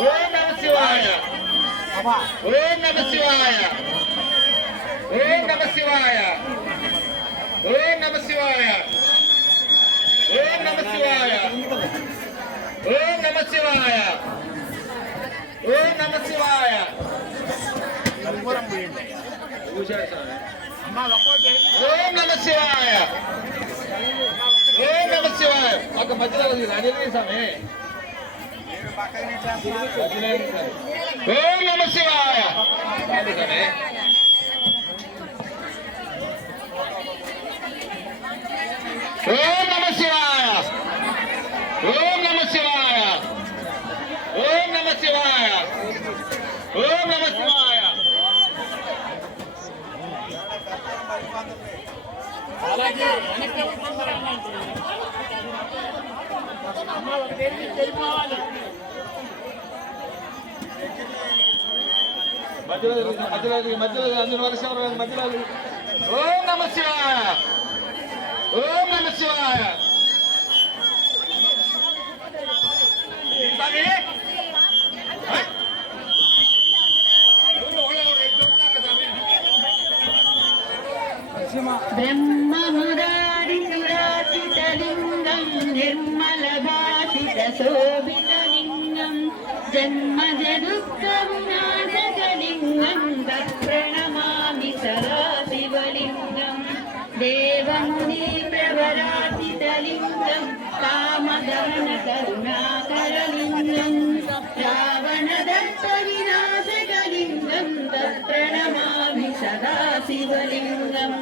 ఓం నమ శివాయ. ఓం నమ శివాయ. ఓం నమ శివాయ. ఓం నమ శివాయ. ఓం నమ శివాయ. ఓం నమ శివాయ. ఓం నమ శివాయ. ఓం నమ శివాయ. ఓం నమ శివాయ. ఒక మధ్యలో ఉంది రాజేంద్ర స్వామి. ఓం నమ శివాయ రాజు స్వామి ఓం నమ శివాయ ఓం నమ శివాయ ఓం నమ శివాయ ఓం నమ శివాయ వెనక్కి అమ్మ. మధ్యలో మధ్యలో మధ్యలో అందులో వరసేవరం మధ్యలో ఓం నమ శివాయ. ఓం నమ శివాయ. బ్రహ్మ మురారి సురాచిత లింగం నిర్మల प्रणमामि सदा शिवलिङ्गम् देवमुनिप्रवरातितलिङ्गम् कामदवन करुणाकरलिङ्गम् रावणदत्तविनाशकलिङ्गम् तत्प्रणमामि सदा शिवलिङ्गम्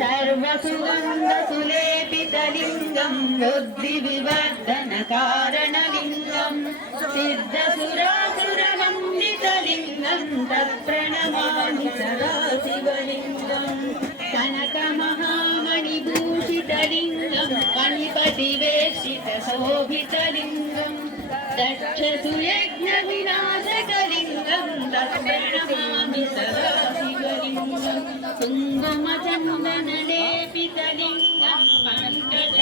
सर्वसुगन्धसुलेपितलिङ्गम् बुद्धिविवर्धनकारणलिङ्गम् सिद्धसुरा अनन्तलिङ्गम् तत्प्रणमामि सदा शिवलिङ्गम् कनकमहामणिभूषितलिङ्गम् कणिपतिवेक्षितशोभितलिङ्गम् दक्षतु यज्ञविनाशकलिङ्गम् तत्प्रणमामि सदा शिवलिङ्गम् कुङ्गमचन्दनलेपितलिङ्गम् पङ्कज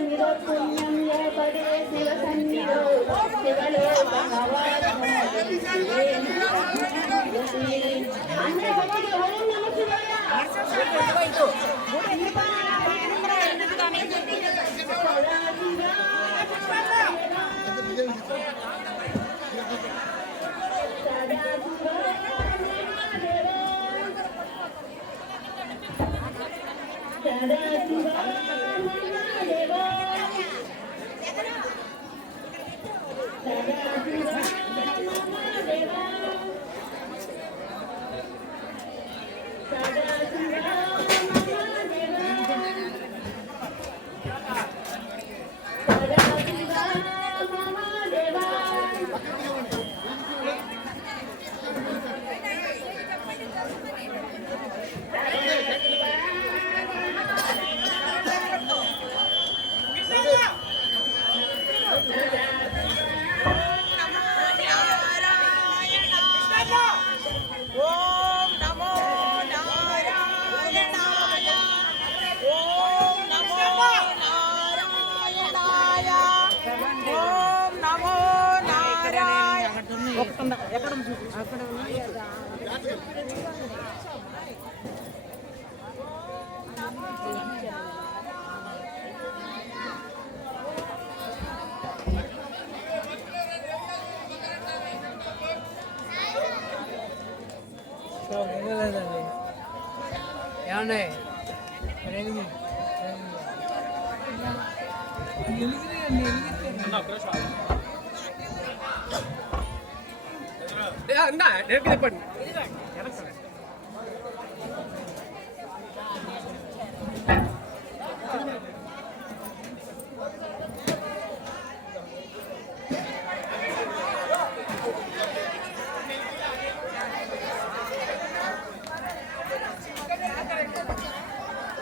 నిరో పుణ్యంలో పడే శివ సన్నిధో ఏమన్నాయి ఎలిగినాయి అన్నీ ఎలిగితే చెప్పండి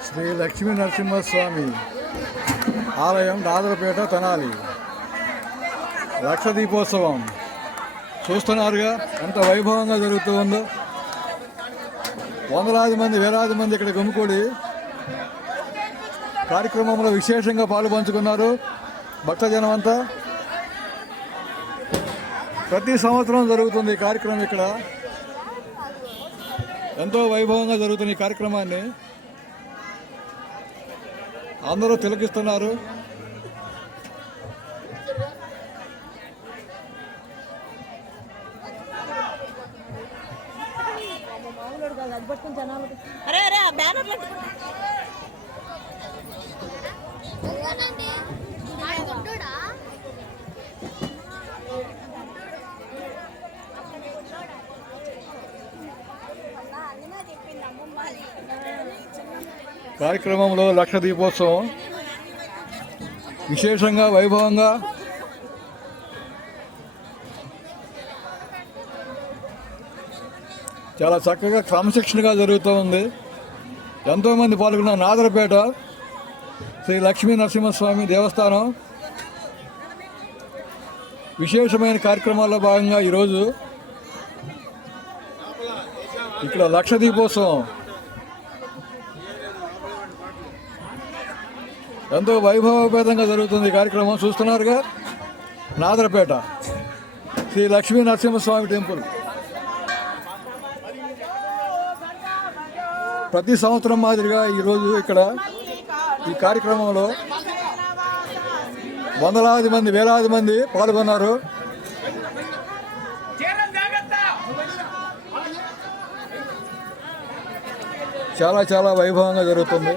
శ్రీ లక్ష్మీ నరసింహస్వామి ఆలయం దాదరపేట తెనాలి. లక్ష దీపోత్సవం చూస్తున్నారుగా ఎంత వైభవంగా జరుగుతూ ఉందో. వందలాది మంది వేలాది మంది ఇక్కడ గుమికూడి కార్యక్రమంలో విశేషంగా పాలు పంచుకున్నారు. భక్తజనం అంతా. ప్రతి సంవత్సరం జరుగుతుంది ఈ కార్యక్రమం ఇక్కడ. ఎంతో వైభవంగా జరుగుతున్న ఈ కార్యక్రమాన్ని. అందరూ తిలకిస్తున్నారు. కార్యక్రమంలో లక్ష దీపోత్సవం. విశేషంగా వైభవంగా. చాలా చక్కగా క్రమశిక్షణగా జరుగుతూ ఉంది. ఎంతోమంది పాల్గొన్న నాదరపేట శ్రీ లక్ష్మీ నరసింహస్వామి దేవస్థానం. విశేషమైన కార్యక్రమాల్లో భాగంగా ఈరోజు ఇక్కడ లక్ష దీపోత్సవం. ఎంతో వైభవపేతంగా జరుగుతుంది కార్యక్రమం. చూస్తున్నారుగా? నాదరపేట. శ్రీ లక్ష్మీ నరసింహస్వామి టెంపుల్. ప్రతి సంవత్సరం మాదిరిగా ఈరోజు ఇక్కడ ఈ కార్యక్రమంలో వందలాది మంది వేలాది మంది పాల్గొన్నారు. చాలా చాలా వైభవంగా జరుగుతుంది.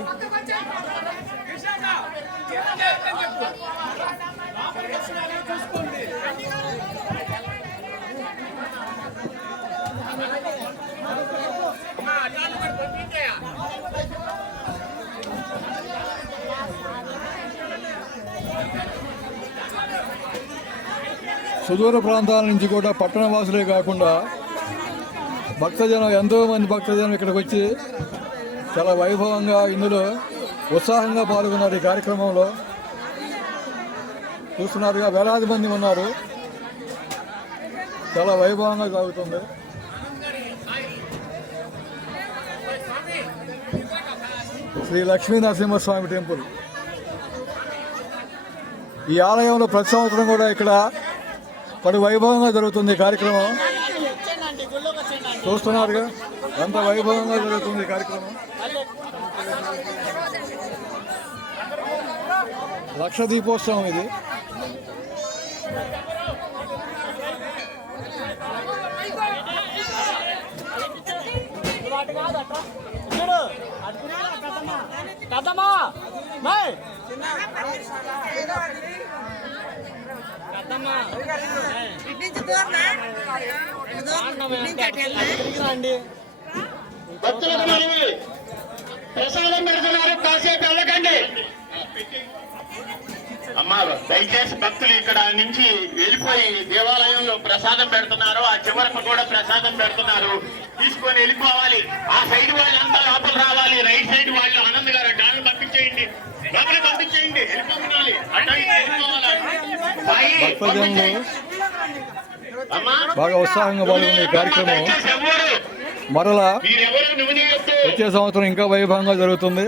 సుదూర ప్రాంతాల నుంచి కూడా పట్టణ వాసులే కాకుండా భక్తజనం ఎంతో మంది భక్తజనం ఇక్కడికి వచ్చి చాలా వైభవంగా ఇందులో ఉత్సాహంగా పాల్గొన్నారు ఈ కార్యక్రమంలో. చూస్తున్నారుగా వేలాది మంది ఉన్నారు. చాలా వైభవంగా సాగుతుంది. శ్రీ లక్ష్మీ నరసింహస్వామి టెంపుల్. ఈ ఆలయంలో ప్రతి సంవత్సరం కూడా ఇక్కడ పడు వైభవంగా జరుగుతుంది ఈ కార్యక్రమం. చూస్తున్నారుగా? ఎంత వైభవంగా జరుగుతుంది ఈ కార్యక్రమం? లక్ష దీపోత్సవం ఇది. కదమ్మా మై భక్తులకు మనవి ప్రసాదం పెడుతున్నారు కాసేపు వెళ్ళకండి అమ్మా దయచేసి భక్తులు ఇక్కడ నుంచి వెళ్ళిపోయి దేవాలయంలో ప్రసాదం పెడుతున్నారు. ఆ చివరకు కూడా ప్రసాదం పెడుతున్నారు. తీసుకొని వెళ్ళిపోవాలి. ఆ సైడ్ వాళ్ళంతా లోపల రావాలి. రైట్ సైడ్ వాళ్ళు ఆనంద్ గారు డాన్ పంపించేయండి. లోపలికి పంపించేయండి. వెళ్ళిపోవాలి అటు వెళ్ళిపోవాలి. బాగా ఉత్సాహంగా పాల్గొనే ఈ కార్యక్రమం మరలా. వచ్చే సంవత్సరం ఇంకా వైభవంగా జరుగుతుంది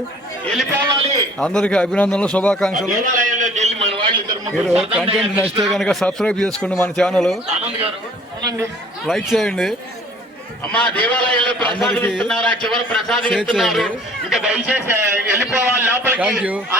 అందరికీ అభినందనలు శుభాకాంక్షలు మీరు కంటెంట్ నచ్చితే కనుక సబ్స్క్రైబ్ చేసుకోండి మన ఛానల్ లైక్ చేయండి అమ్మా దేవాలయంలో ప్రసాదం అందరికీ ఇస్తున్నారు ఆ చివరి ప్రసాదం షేర్ ఇస్తున్నారు చేయండి. ఇంకా దయచేసి వెళ్ళిపోవాలి Thank you. లోపలికి